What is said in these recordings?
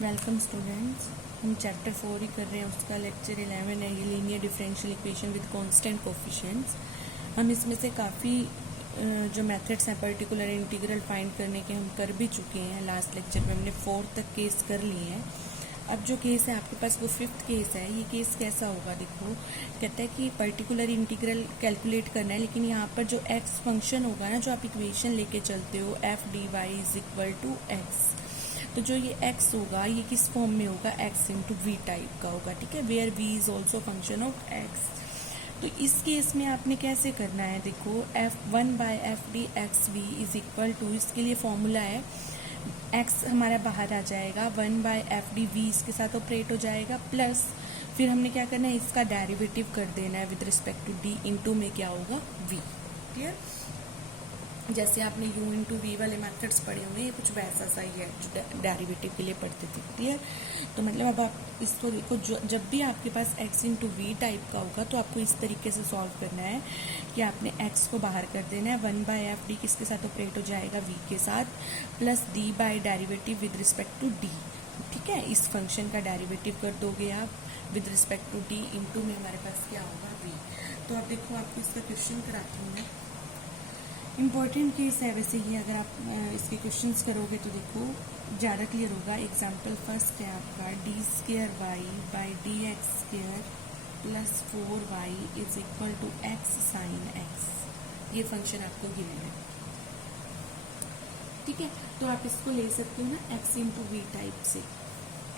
Welcome students. हम chapter 4 ही कर रहे हैं, उसका लेक्चर 11 है। ये linear differential equation with constant coefficients. हम इसमें से काफ़ी जो मेथड्स हैं पर्टिकुलर इंटीग्रल फाइंड करने के हम कर भी चुके हैं। लास्ट लेक्चर में हमने 4 तक केस कर लिए हैं। अब जो केस है आपके पास वो 5th केस है। ये केस कैसा होगा देखो, कहता है कि पर्टिकुलर इंटीग्रल कैलकुलेट करना है, लेकिन यहाँ पर जो एक्स फंक्शन होगा ना, जो आप इक्वेशन लेके चलते हो F D Y is equal to X, तो जो ये x होगा ये किस फॉर्म में होगा, x इंटू वी टाइप का होगा। ठीक है, where v is also function of x। तो इस केस में आपने कैसे करना है देखो, f1 by F D X V is equal to, इसके लिए फॉर्मूला है x हमारा बाहर आ जाएगा, 1 बाय एफ डी वी इसके साथ ऑपरेट हो जाएगा, प्लस फिर हमने क्या करना है, इसका डेरिवेटिव कर देना है with respect to D, into में क्या होगा v। क्लियर? जैसे आपने u इंटू वी वाले मेथड्स पढ़े हुए हैं, ये कुछ वैसा सा ही है जो डेरिवेटिव के लिए पढ़ते थे। क्लियर? तो मतलब अब आप इसको देखो, जब भी आपके पास x इंटू वी टाइप का होगा तो आपको इस तरीके से सॉल्व करना है कि आपने x को बाहर कर देना है, 1 बाय एफ डी किसके साथ ऑपरेट हो जाएगा, v के साथ, plus D by derivative with respect to D. ठीक है, इस फंक्शन का डेरिवेटिव कर दोगे आप with respect to D, into में हमारे पास क्या होगा v। तो आप देखो, आपको इसका क्वेश्चन कराती हूँ मैं। इम्पॉर्टेंट केस है वैसे ये, अगर आप इसके क्वेश्चंस करोगे तो देखो ज़्यादा क्लियर होगा। एग्जाम्पल फर्स्ट है आपका, D square Y by D X square plus 4y is equal to X sine X. ये फंक्शन आपको गिवन है। ठीक है, तो आप इसको ले सकते हो ना x इंटू वी टाइप से,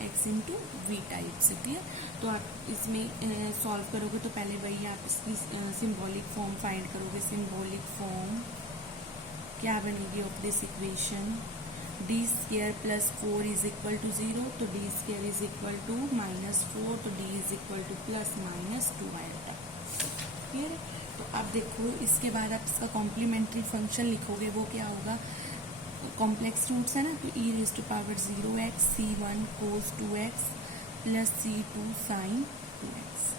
x इंटू वी टाइप से। क्लियर? तो आप इसमें सॉल्व करोगे तो पहले वही आप इसकी सिंबॉलिक फॉर्म फाइंड करोगे। सिंबॉलिक फॉर्म क्या बनेगी of this equation, D square plus 4 is equal to 0, तो D square is equal to -4, तो D is equal to plus -2 आएगा। क्लियर है? तो अब देखो, इसके बाद आप इसका कॉम्प्लीमेंट्री फंक्शन लिखोगे, वो क्या होगा, कॉम्प्लेक्स रूट्स है ना, तो e raise to power 0x c1 cos 2x plus c2 sin 2x।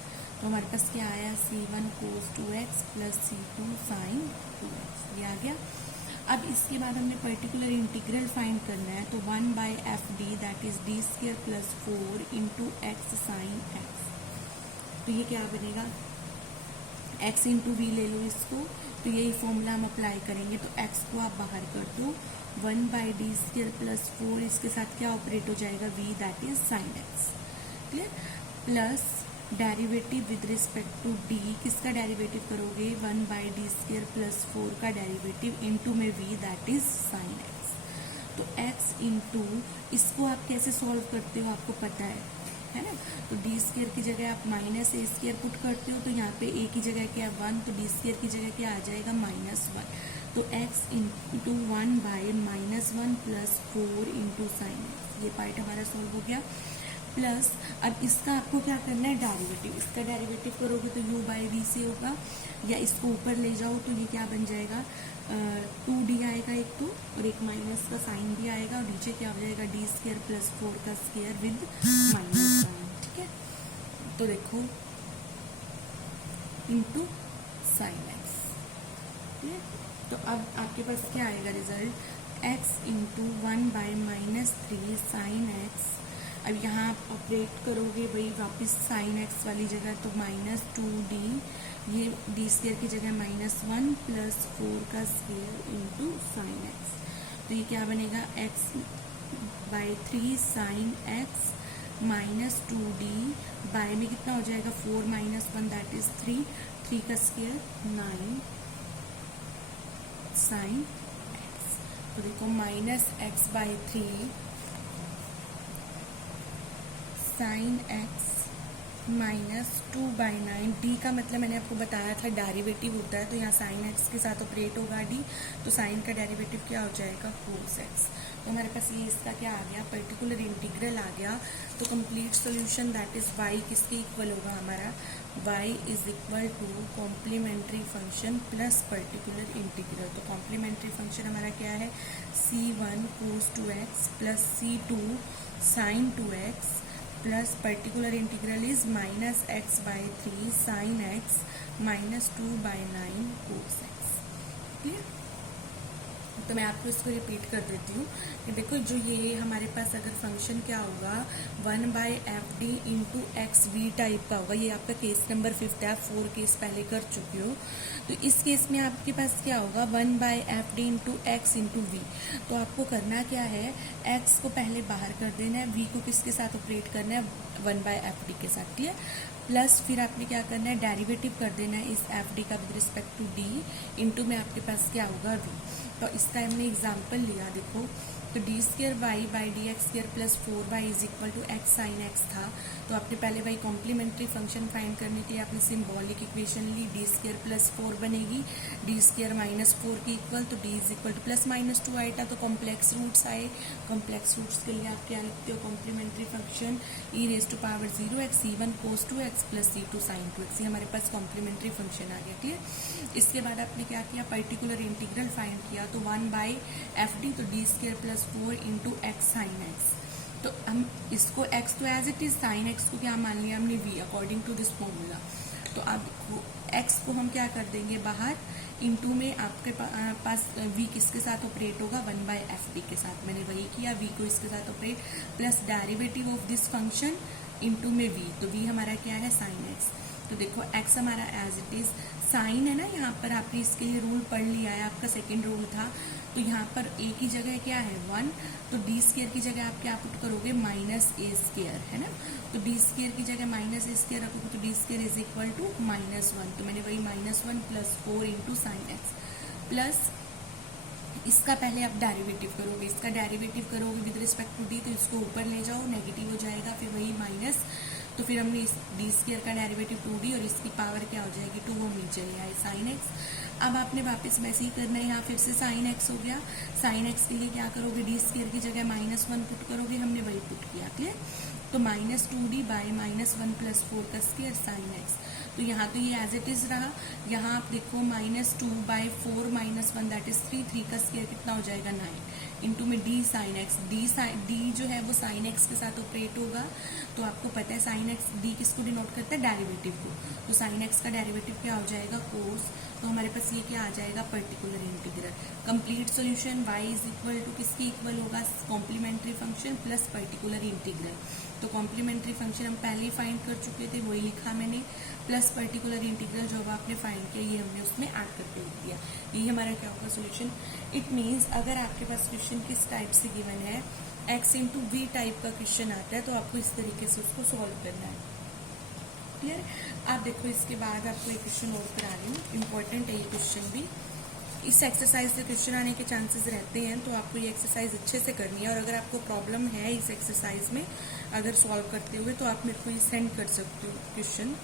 तो हमारे पास क्या आया, c1 cos 2x plus c2 sin 2x, ये आ गया। अब इसके बाद हमने पर्टिकुलर इंटीग्रल फाइंड करना है, तो 1 by F D that is D square plus 4 into X sine x. तो ये क्या बनेगा, x इंटू वी ले लो इसको, तो यही फॉर्मूला हम अप्लाई करेंगे। तो x को आप बाहर कर दो, 1 बाई डी स्क्र प्लस 4, इसके साथ क्या ऑपरेट हो जाएगा, v that is sine X. Clear? Plus derivative with respect to d, किसका डेरिवेटिव करोगे, 1 बाई डी स्क्र प्लस 4 का डेरिवेटिव इंटू में v that is sine x. तो x इंटू, इसको आप कैसे सॉल्व करते हो आपको पता है ना, तो डी स्क्र की जगह आप माइनस ए स्क्र पुट करते हो, तो यहाँ पे a की जगह क्या 1, तो डी स्क्र की जगह क्या आ जाएगा -1, तो x इंटू 1 बाई -1 प्लस 4 इंटू साइन एक्स। ये पार्ट हमारा सॉल्व हो गया। प्लस अब इसका आपको क्या करना है, डेरिवेटिव। इसका डेरिवेटिव करोगे तो u बाई वी से होगा, या इसको ऊपर ले जाओ तो ये क्या बन जाएगा, 2d आएगा एक तो, और एक माइनस का साइन भी आएगा, और नीचे क्या हो जाएगा, डी स्क्र प्लस 4 का स्क्र विद माइनस साइन। ठीक है, तो देखो इंटू साइन एक्स। तो अब आपके पास क्या आएगा result, x into 1 by -3 sine x. अब यहाँ आप ऑपरेट करोगे वही वापस साइन एक्स वाली जगह, तो -2d, ये डी स्क्र की जगह -1 प्लस 4 का स्क्र इंटू साइन एक्स। तो ये क्या बनेगा, x by 3 sine X -2d by में कितना हो जाएगा, 4 - 1 दैट इज 3 का स्क्र 9 साइन एक्स। तो देखो -x by 3 sine X -2 by 9, D का मतलब मैंने आपको बताया था डेरिवेटिव होता है, तो यहाँ साइन एक्स के साथ ऑपरेट होगा डी, तो साइन का डेरिवेटिव क्या हो जाएगा, कोस एक्स। तो हमारे पास ये इसका क्या आ गया, पर्टिकुलर इंटीग्रल आ गया। तो complete solution that is y किसके इक्वल होगा हमारा, y is equal to complementary function plus particular integral. तो कॉम्प्लीमेंट्री फंक्शन हमारा क्या है, c1 cos 2x plus c2 sin 2x plus particular integral is -x by 3 sine X -2 by 9 cos X. Clear? तो मैं आपको इसको रिपीट कर देती हूँ कि देखो जो ये हमारे पास अगर फंक्शन क्या होगा 1/fd into x we type का होगा, ये आपका केस नंबर 5 है, आप 4 केस पहले कर चुके हो। तो इस केस में आपके पास क्या होगा 1/fd into x into we. तो आपको करना क्या है, एक्स को पहले बाहर कर देना है, वी को किसके साथ ऑपरेट करना है 1/fd के साथ, ठीक है। प्लस फिर आपने क्या करना है, डेरिवेटिव कर देना है इस fd का with respect to D, into में आपके पास क्या होगा v। तो इसका हमने एग्जाम्पल लिया, देखो तो D square Y by D X square plus 4y is equal to X sine X था। तो आपने पहले भाई कॉम्प्लीमेंट्री फंक्शन फाइंड करने के लिए आपने सिंबॉलिक इक्वेशन ली, डी स्क्र प्लस 4 बनेगी, डी स्क्र माइनस 4 की इक्वल, तो D is equal to plus minus 2 आएगा। तो कॉम्प्लेक्स रूट्स आए, कॉम्प्लेक्स रूट्स के लिए आप क्या लिखते हो, complementary function E raise to power 0x c1 cos 2x plus c2 sin 2x, ये हमारे पास कॉम्प्लीमेंट्री फंक्शन आ गया, ठीक है। इसके बाद आपने क्या किया, पर्टिकुलर इंटीग्रल फाइंड किया, तो 1/fd, तो D square plus 4 into X sine x. तो हम इसको x तो as it is, sine x को क्या मान लिया हमने v according to this formula. तो अब x को हम क्या कर देंगे बाहर, इंटू में आपके पास v किसके साथ ऑपरेट होगा 1/fd के साथ, मैंने वही किया, v को इसके साथ operate, plus derivative of this function into में v, तो v हमारा क्या है साइन x। तो देखो x हमारा एज इट इज, साइन है ना, यहाँ पर आपने इसके लिए रूल पढ़ लिया है, आपका सेकेंड रूल था। तो यहाँ पर a की जगह क्या है 1, तो डी स्क्र की जगह आप क्या पुट करोगे माइनस ए स्क्र, है ना। तो डी स्क्र की जगह माइनस ए स्क्र रखोगे, तो D square is equal to -1, तो मैंने वही -1 प्लस 4 इंटू साइन एक्स, प्लस इसका पहले आप डेरिवेटिव करोगे, इसका डेरिवेटिव करोगे विद रिस्पेक्ट टू डी, तो इसको ऊपर ले जाओ, नेगेटिव हो जाएगा, फिर वही माइनस, तो फिर हमने इस डी स्क्र का डेरिवेटिव 2d और इसकी पावर क्या हो जाएगी 2, वो नीचे ले आए साइन एक्स। अब आपने वापस वैसे ही करना है, यहाँ फिर से साइन एक्स हो गया, साइन एक्स के लिए क्या करोगे, डी स्क्र की जगह -1 पुट करोगे, हमने वही पुट किया, क्लियर। तो -2d बाई -1 प्लस 4 का स्क्वायर साइन एक्स। तो यहाँ तो ये एज इट इज रहा, यहाँ आप देखो -2/4 -1 दैट इज 3 का स्क्वायर कितना हो जाएगा 9, इंटू में डी साइन एक्स, डी जो है वो साइन एक्स के साथ ऑपरेट होगा। तो आपको पता है साइन एक्स, डी किसको डिनोट करता है डेरिवेटिव को, तो साइन एक्स का डेरिवेटिव क्या हो जाएगा कोस। तो हमारे पास ये क्या आ जाएगा particular integral. Complete solution y is equal to किसकी इक्वल होगा, complementary function plus particular integral. तो कॉम्प्लीमेंट्री फंक्शन हम पहले ही फाइंड कर चुके थे, वही लिखा मैंने, प्लस पर्टिकुलर इंटीग्रल जो अब आपने फाइंड किया ये हमने उसमें ऐड करके लिख दिया। ये हमारा क्या होगा सोल्यूशन। इट मीन्स अगर आपके पास क्वेश्चन किस टाइप से गिवन है, x इंटू वी टाइप का क्वेश्चन आता है, तो आपको इस तरीके से उसको सॉल्व करना है, क्लियर। आप देखो इसके बाद आपको एक क्वेश्चन और करा रही हूँ, इम्पोर्टेंट है ये क्वेश्चन भी। इस एक्सरसाइज से क्वेश्चन आने के चांसेस रहते हैं, तो आपको ये एक्सरसाइज अच्छे से करनी है। और अगर आपको प्रॉब्लम है इस एक्सरसाइज में अगर सॉल्व करते हुए, तो आप मेरे को ये सेंड कर सकते हो क्वेश्चन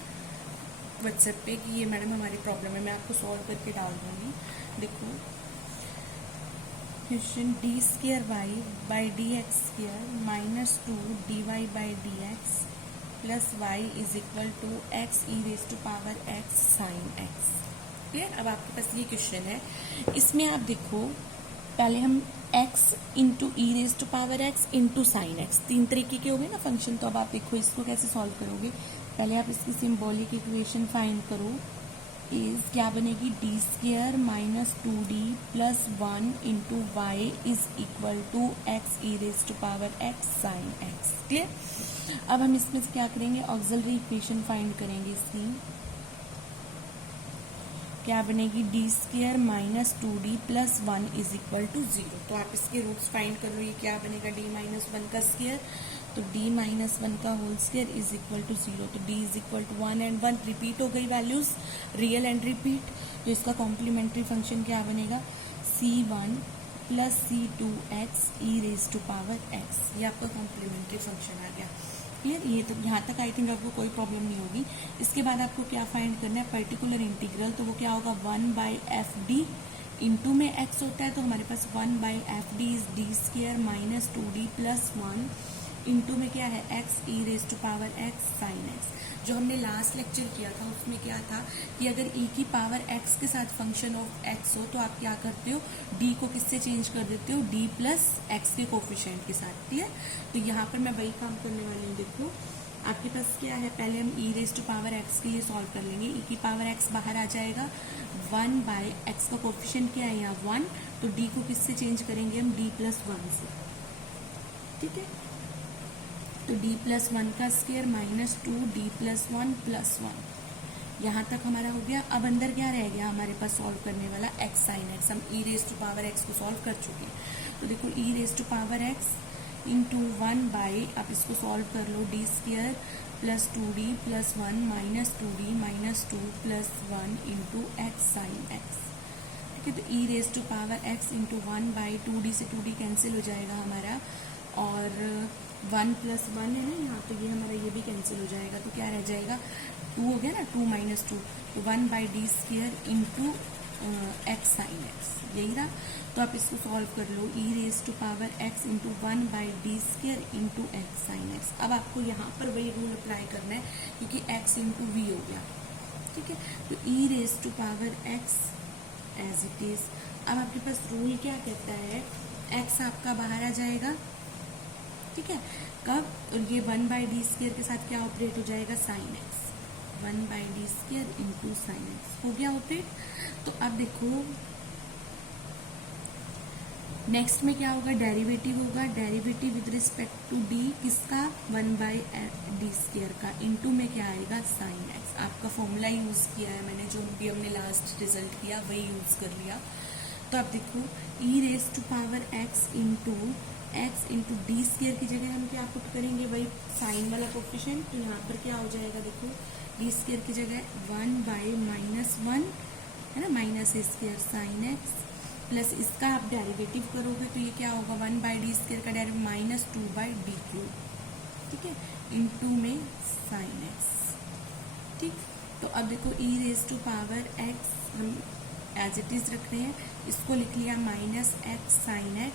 व्हाट्सएप पे कि ये मैडम हमारी प्रॉब्लम है, मैं आपको सॉल्व करके डाल दूँगी। देखो question, D square Y by D X square -2 dy by D X plus Y is equal to X E raise to power X sine X, clear. अब आपके पास ये क्वेश्चन है, इसमें आप देखो पहले हम x into E raise to power x into sine X, 3 तरीके के हो गए ना फंक्शन। तो अब आप देखो इसको कैसे सॉल्व करोगे, पहले आप इसकी सिंबॉलिक इक्वेशन फाइंड करो, इज क्या बनेगी D square -2d plus 1 into Y is equal to X E raise to power X sine X, clear. अब हम इसमें से क्या करेंगे, ऑक्सिलरी इक्वेशन फाइंड करेंगे इसकी, क्या बनेगी D square -2d plus 1 is equal to 0। तो आप इसके रूट्स फाइंड कर लो, ये क्या बनेगा d -1 का स्क्वायर, तो d -1 का whole square is equal to 0। तो d is equal to 1 and 1 repeat हो गई वैल्यूज, रियल एंड रिपीट। तो इसका कॉम्प्लीमेंट्री फंक्शन क्या बनेगा c1 plus c2x E raise to power x, ये आपका कॉम्प्लीमेंट्री फंक्शन आ गया, क्लियर। ये तो यहाँ तक आई थिंक आपको कोई प्रॉब्लम नहीं होगी। इसके बाद आपको क्या फाइंड करना है, पर्टिकुलर इंटीग्रल, तो वो क्या होगा 1/fd, इंटू में x होता है, तो हमारे पास 1/fd is D square -2d plus 1 into में क्या है x E raise to power x sine X. जो हमने लास्ट लेक्चर किया था उसमें क्या था कि अगर e की पावर x के साथ फंक्शन ऑफ x हो, तो आप क्या करते हो d को किससे चेंज कर देते हो, d प्लस x के कोफिशिएंट के साथ, ठीक है। तो यहाँ पर मैं वही काम करने वाली हूँ। देखो आपके पास क्या है, पहले हम ई रेज टू पावर x के लिए सॉल्व कर लेंगे, e की पावर x बाहर आ जाएगा, 1/x का कोफिशिएंट क्या है यहाँ 1 तो डी को किससे चेंज करेंगे हम, d+1 से, ठीक है। तो d+1 का स्क्वायर -2d+1+1, यहाँ तक हमारा हो गया। अब अंदर क्या रह गया हमारे पास सॉल्व करने वाला, x sin x। हम e⁻x को सॉल्व कर चुके हैं। तो देखो e⁻x इंटू 1/, आप इसको सॉल्व कर लो, d² + 2d+1 -2d -2 +1 into x sin x, ठीक है। तो e⁻x इंटू 1/2d से 2d कैंसिल हो जाएगा हमारा, और 1 + 1 है ना यहाँ, तो ये हमारा ये भी कैंसिल हो जाएगा। तो क्या रह जाएगा, 2 हो गया ना, 2 - 2, तो 1/d² into x sin x, यही रहा। तो आप इसको सॉल्व कर लो, e⁻x into 1/d² into x sin x। अब आपको यहाँ पर वही रूल अप्लाई करना है क्योंकि x इंटू v हो गया, ठीक है। तो e⁻x एज इट इज। अब आपके पास रूल क्या कहता है, x आपका बाहर आ जाएगा, ठीक है। कब, और ये 1/d² के साथ क्या ऑपरेट हो जाएगा, sin x, 1/d² into sin x हो गया ऑपरेट। तो अब देखो नेक्स्ट में क्या होगा, डेरिवेटिव होगा, derivative with respect to d किसका, 1/d² का, इनटू में क्या आएगा, sin x। आपका फॉर्मूला यूज किया है मैंने, जो भी हमने लास्ट रिजल्ट किया वही यूज कर लिया। तो आप देखो e⁻x into x into d² की जगह हम क्या पुट करेंगे, वही साइन वाला कोफिशिएंट। तो यहाँ पर क्या हो जाएगा, देखो d² की जगह 1/-1 है ना, -a² sin x, प्लस इसका आप डेरिवेटिव करोगे तो ये क्या होगा, 1/d² का डेरिवेटिव -2/d³, ठीक है, इंटू में sin x, ठीक। तो अब देखो e⁻x हम एज इट इज रख रहे हैं, इसको लिख लिया -x sin x,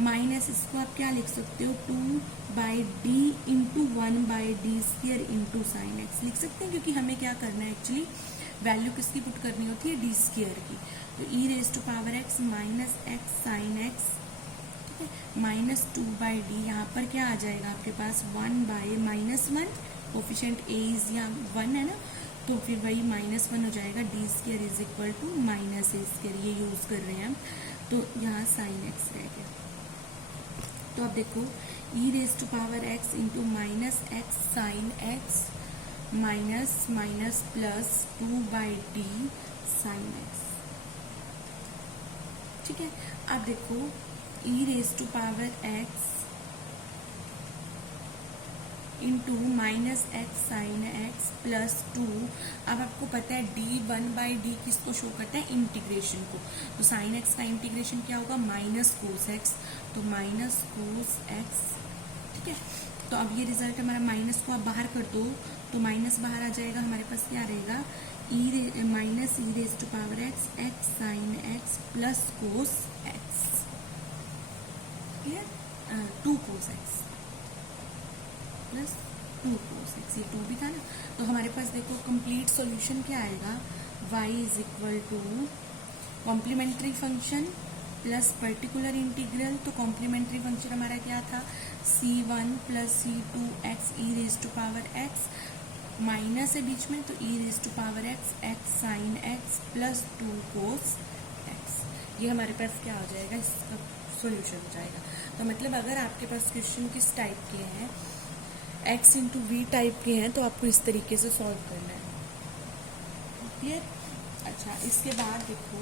माइनस इसको आप क्या लिख सकते हो, 2/d into 1/d² into sin x लिख सकते हैं, क्योंकि हमें क्या करना है एक्चुअली, वैल्यू किसकी पुट करनी होती है, d² की। तो e⁻x -x sin x, ठीक है, -2/d, यहाँ पर क्या आ जाएगा आपके पास, 1/-1, कोफिशिएंट a इज यहाँ 1 है ना, तो फिर वही -1 हो जाएगा, d² is equal to -a², ये यूज कर रहे हैं हम। तो यहाँ sin x रह गया। तो अब देखो e⁻x into -x sin x minus plus 2/d sin x, ठीक है। अब देखो e⁻x into -x sin x plus 2, अब आपको पता है d 1/d किसको शो करता है, इंटीग्रेशन को। तो sin x का इंटीग्रेशन क्या होगा, -cos x, तो -cos x, ठीक है। तो अब ये रिजल्ट हमारा, माइनस को आप बाहर कर दो तो माइनस बाहर आ जाएगा, हमारे पास क्या रहेगा, e⁻x x sin x plus cos x, clear, 2 cos x plus 2 cos x, ये 2 भी था ना। तो हमारे पास देखो कंप्लीट सॉल्यूशन क्या आएगा, y is equal to complementary function plus particular integral. तो कॉम्प्लीमेंट्री फंक्शन हमारा क्या था, c1 plus c2x e⁻x, minus है बीच में, तो e⁻x x sin x plus 2 cos x, ये हमारे पास क्या हो जाएगा, इसका सॉल्यूशन हो जाएगा। तो मतलब अगर आपके पास क्वेश्चन किस टाइप के हैं, x इंटू वी टाइप के हैं, तो आपको इस तरीके से सॉल्व करना है, क्लियर। अच्छा, इसके बाद देखो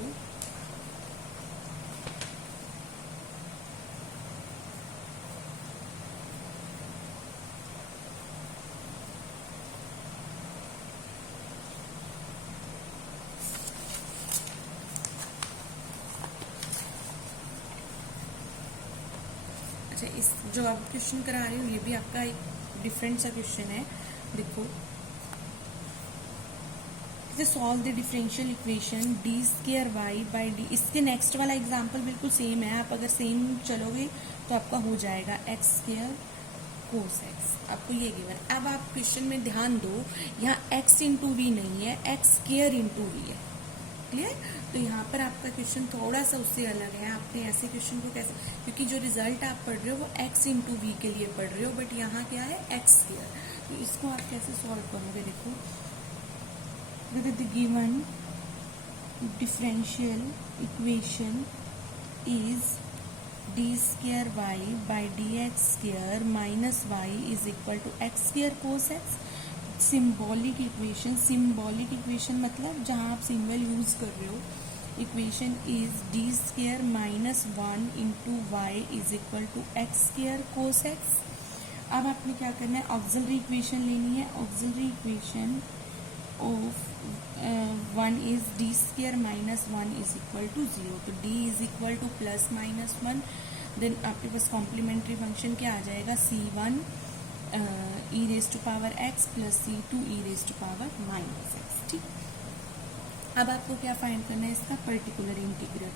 अच्छा, इस जो आप क्वेश्चन करा रही हूँ ये भी आपका एक डिफरेंट सा क्वेश्चन है। देखो, solve the differential equation d²y/d, इसके नेक्स्ट वाला एग्जांपल बिल्कुल सेम है, आप अगर सेम चलोगे तो आपका हो जाएगा x² cos x, आपको ये गिवन। अब आप क्वेश्चन में ध्यान दो, यहाँ x इंटू वी नहीं है, x² इंटू वी है, क्लियर। तो यहाँ पर आपका क्वेश्चन थोड़ा सा उससे अलग है, आपने ऐसे क्वेश्चन को कैसे, क्योंकि जो रिजल्ट आप पढ़ रहे हो वो x इंटू वी के लिए पढ़ रहे हो, बट यहाँ क्या है, x²। तो इसको आप कैसे सॉल्व करोगे, देखो, with the given differential equation is D square Y by D X square minus Y is equal to X square cos X. Symbolic equation मतलब जहाँ आप सिंबल यूज कर रहे हो। Equation is D square minus 1 into Y is equal to X square cos X. अब आपने क्या करना है, ऑक्सिलरी इक्वेशन लेनी है। Auxiliary equation of 1 is D square minus 1 is equal to 0। तो d is equal to plus minus 1, then आपके पास कॉम्प्लीमेंट्री फंक्शन क्या आ जाएगा, c1 e raise to power x plus c2 e raise to power minus x। ठीक, अब आपको क्या फाइंड करना है, इसका पर्टिकुलर इंटीग्रल।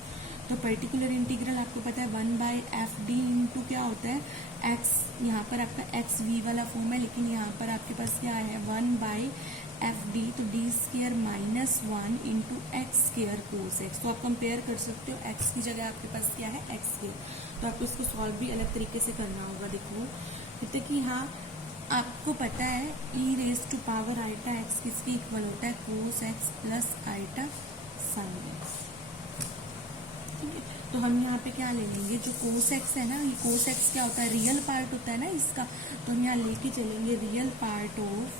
तो पर्टिकुलर इंटीग्रल आपको पता है 1 बाई एफ डी इंटू क्या होता है x, यहाँ पर आपका एक्स वी वाला फॉर्म है, लेकिन यहाँ पर आपके पास क्या है 1 बाई एफ डी, तो D square minus 1 into x square cos x. तो आप कंपेयर कर सकते हो, x की जगह आपके पास क्या है एक्स स्क्र। तो आपको इसको सॉल्व भी अलग तरीके से करना होगा। देखो कहते कि हाँ आपको पता है e raise to power iota x किसके इक्वल होता है, cos x plus iota sine x. ठीक है, तो हम यहाँ पे क्या ले लेंगे, जो कोस एक्स है ना, ये कोस एक्स क्या होता है, रियल पार्ट होता है ना इसका। तो हम यहाँ लेके चलेंगे real part of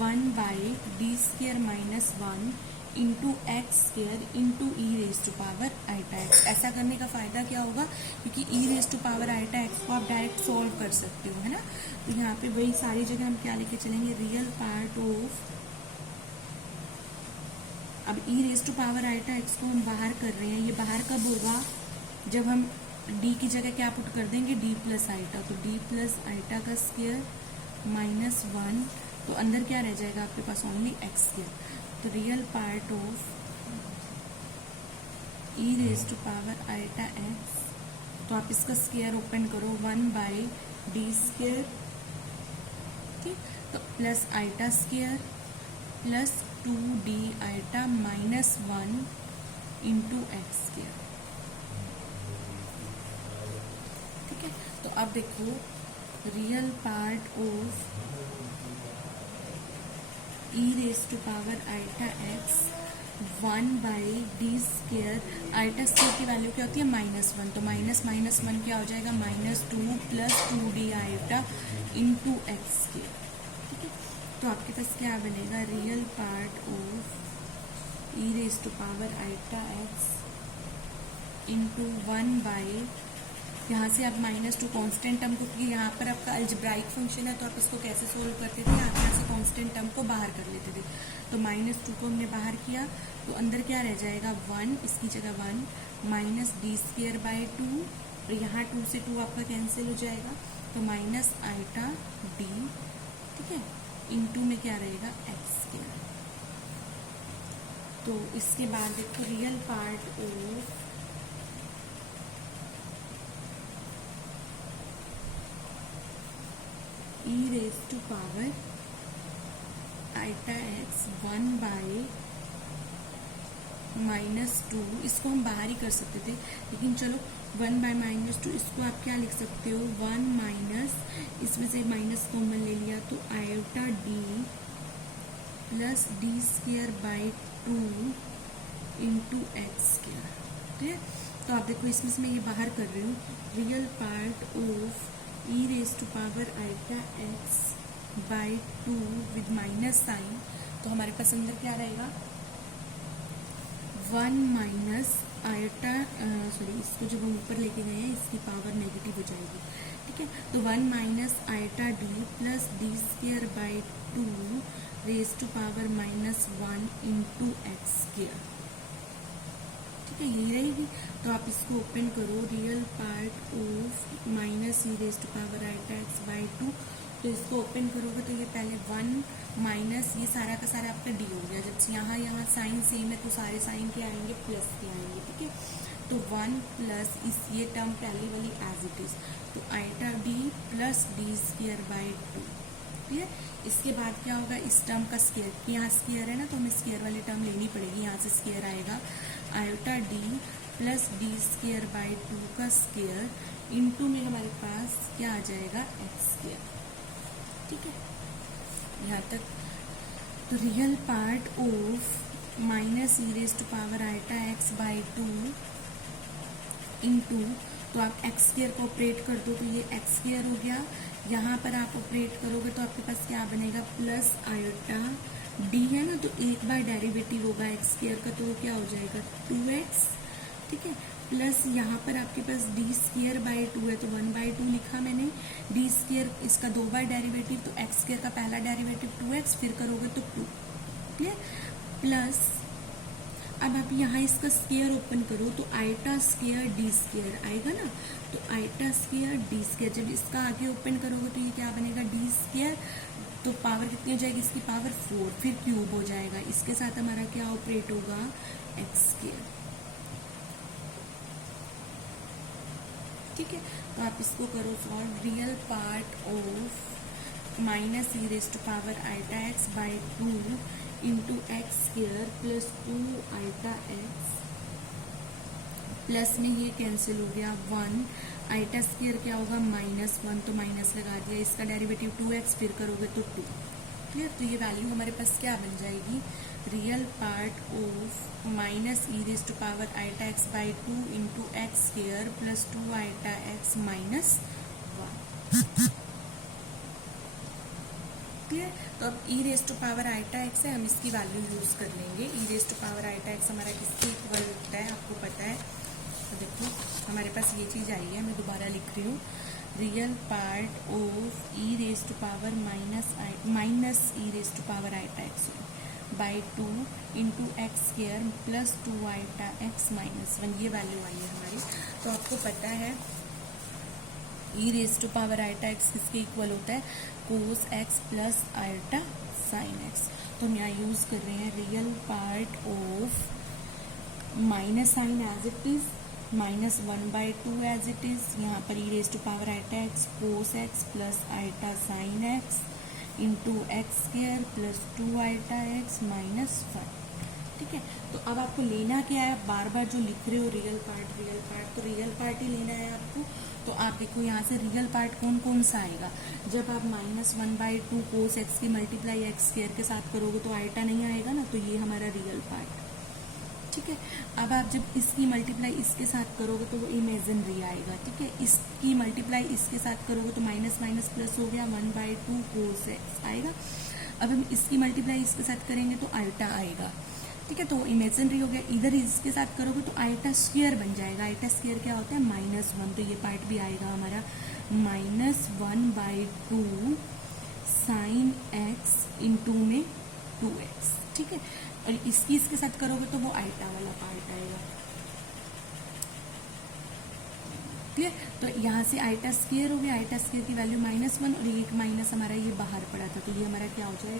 1 by D square minus 1 into x square into E raise to power iota x. ऐसा करने का फायदा क्या होगा, क्योंकि e raise to power iota x को आप डायरेक्ट सॉल्व कर सकते हो, है ना। तो यहाँ पे वही सारी जगह हम क्या लेके चलेंगे, रियल पार्ट ऑफ, अब e raise to power iota x को हम बाहर कर रहे हैं। ये बाहर कब होगा, जब हम डी की जगह क्या पुट कर देंगे, डी प्लस आइटा। तो डी प्लस आइटा का स्क्र माइनस 1, तो अंदर क्या रह जाएगा आपके पास, ओनली एक्स स्क्र। तो real part of e raise to power iota x, तो आप इसका स्क्वायर ओपन करो 1 बाई डी स्क्वायर, ठीक, तो plus eta square plus 2d eta minus 1 into x square. ठीक है, तो अब देखो real part of e raise to power iota x 1 by D square, eta square की वैल्यू क्या होती है -1, तो माइनस माइनस 1 क्या हो जाएगा -2 plus 2d eta into x square. ठीक है, तो आपके पास क्या बनेगा, real part of e raise to power iota x into 1 by, यहाँ से आप -2 कांस्टेंट टर्म को, क्योंकि यहाँ पर आपका अलजेब्राइक फंक्शन है तो आप इसको कैसे सोल्व करते थे, आप यहाँ से कांस्टेंट टर्म को बाहर कर लेते थे। तो -2 को हमने बाहर किया, तो अंदर क्या रह जाएगा 1, इसकी जगह 1 माइनस डी स्क्र बाई 2, और यहाँ 2 से 2 आपका कैंसिल हो जाएगा, तो माइनस आइटा डी, ठीक है, इंटू में क्या रहेगा एक्स स्क्र। तो इसके बाद देखो real part of e raise to power iota x 1 by -2, इसको हम बाहर ही कर सकते थे, लेकिन चलो 1 बाई -2, इसको आप क्या लिख सकते हो 1 माइनस, इसमें से माइनस कॉमन ले लिया तो iota D plus D square by 2 into x square. ठीक है, तो आप देखो इसमें से मैं ये बाहर कर रही हूँ, real part of e raise to power iota x by 2 with minus sign, तो हमारे पास अंदर क्या रहेगा 1 माइनस आइटा, सॉरी इसको जब हम ऊपर लेके गए हैं इसकी पावर नेगेटिव हो जाएगी। ठीक है, तो 1 minus eta D plus D square by 2 raise to power -1 into x square. ठीक है, यही रहेगी। तो आप इसको ओपन करो, real part of minus e raise to power iota x by 2, तो इसको ओपन करोगे तो ये पहले 1 माइनस ये सारा का सारा आपका डी हो गया। जब यहाँ साइन सेम है तो सारे साइन के आएंगे प्लस के आएंगे। ठीक है, तो 1 प्लस इस ये टर्म पहली वाली एज इट इज, तो eta D plus D square by 2। ठीक है, इसके बाद क्या होगा, इस टर्म का स्क्वायर, यहाँ स्क्वायर है ना तो हमें स्क्वायर वाली टर्म लेनी पड़ेगी, यहाँ से स्क्वायर आएगा iota D plus D square by 2 का स्क्वायर इंटू में हमारे पास क्या आ जाएगा एक्स स्क्र। ठीक है, यहाँ तक। तो real part of minus e raise to power iota x by 2 into, तो आप एक्स स्क्वायर को ऑपरेट कर दो तो ये एक्स स्क्वायर हो गया, यहाँ पर आप ऑपरेट करोगे तो आपके पास क्या बनेगा प्लस आयोटा डी है ना, तो एक बार डेरिवेटिव होगा एक्स स्क्वायर का तो वो क्या हो जाएगा 2x, ठीक है, प्लस यहाँ पर आपके पास डी स्क्वायर बाई 2 है तो 1/2 लिखा मैंने, डी स्क्वायर इसका 2 बार डेरिवेटिव तो एक्स स्क्वायर का पहला डेरिवेटिव 2x, फिर करोगे तो 2, क्लियर, प्लस अब आप यहाँ इसका स्क्वायर ओपन करो तो आइटा स्क्वायर डी स्क्वायर आएगा ना, तो आइटा स्क्वायर डी स्क्वायर, जब इसका आगे ओपन करोगे तो ये क्या बनेगा डी स्क्वायर, तो पावर कितनी हो जाएगी इसकी पावर 4, फिर क्यूब हो जाएगा, इसके साथ हमारा क्या ऑपरेट होगा एक्स स्क्वायर, ठीक है। तो आप इसको करो solve, real part of minus e raise to power iota x by 2 into x square plus 2 iota x, plus में ये कैंसिल हो गया 1, आइटा स्क्वायर क्या होगा -1, तो माइनस लगा दिया, इसका डेरिवेटिव 2x, फिर करोगे तो 2, क्लियर। तो ये वैल्यू हमारे पास क्या बन जाएगी, real part of minus e raise to power iota x by 2 into x square plus 2 iota x -1, clear. तो अब e raise to power iota x है, हम इसकी वैल्यू यूज कर लेंगे, e raise to power iota x हमारा किसके equal होता है आपको पता है, तो देखो हमारे पास ये चीज़ आई है, मैं दोबारा लिख रही हूँ, real part of e raise to power minus e raise to power iota x by 2 into x square plus 2 iota x -1, ये वैल्यू आई है हमारी। तो आपको पता है e raise to power iota x किसके इक्वल होता है, cos x plus iota sine x, तो हम यहाँ यूज कर रहे हैं real part of minus sine as it is -1/2 as it is, यहाँ पर e raise to power iota x cos x plus iota sine x into x square plus 2 iota x -1, ठीक है। तो अब आपको लेना क्या है, बार बार जो लिख रहे हो रियल पार्ट, तो रियल पार्ट ही लेना है आपको। तो आप देखो यहाँ से रियल पार्ट कौन कौन सा आएगा, जब आप -1/2 कोस एक्स की मल्टीप्लाई एक्स स्क्वायर के साथ करोगे तो आइटा नहीं आएगा ना, तो ये हमारा रियल पार्ट, ठीक है। अब आप जब इसकी मल्टीप्लाई इसके साथ करोगे तो वो इमेजिनरी आएगा, ठीक है। इसकी मल्टीप्लाई इसके साथ करोगे तो माइनस माइनस प्लस हो गया 1/2 कोस एक्स आएगा। अब हम इसकी मल्टीप्लाई इसके साथ करेंगे तो आइटा आएगा, ठीक है, तो इमेजिनरी हो गया। इधर इसके साथ करोगे तो आइटा स्क्वायर बन जाएगा, आइटा स्क्वायर क्या होता है -1, तो ये पार्ट भी आएगा हमारा -1/2 साइन एक्स इंटू में 2x, ठीक है। और इसकी इसके साथ करोगे तो वो आइटा वाला पार्ट आएगा, क्लियर। तो यहाँ से आइटा स्क्वायर हो गया, आइटा स्क्वायर की वैल्यू -1 और एक माइनस हमारा ये बाहर पड़ा था, तो ये हमारा क्या हो जाएगा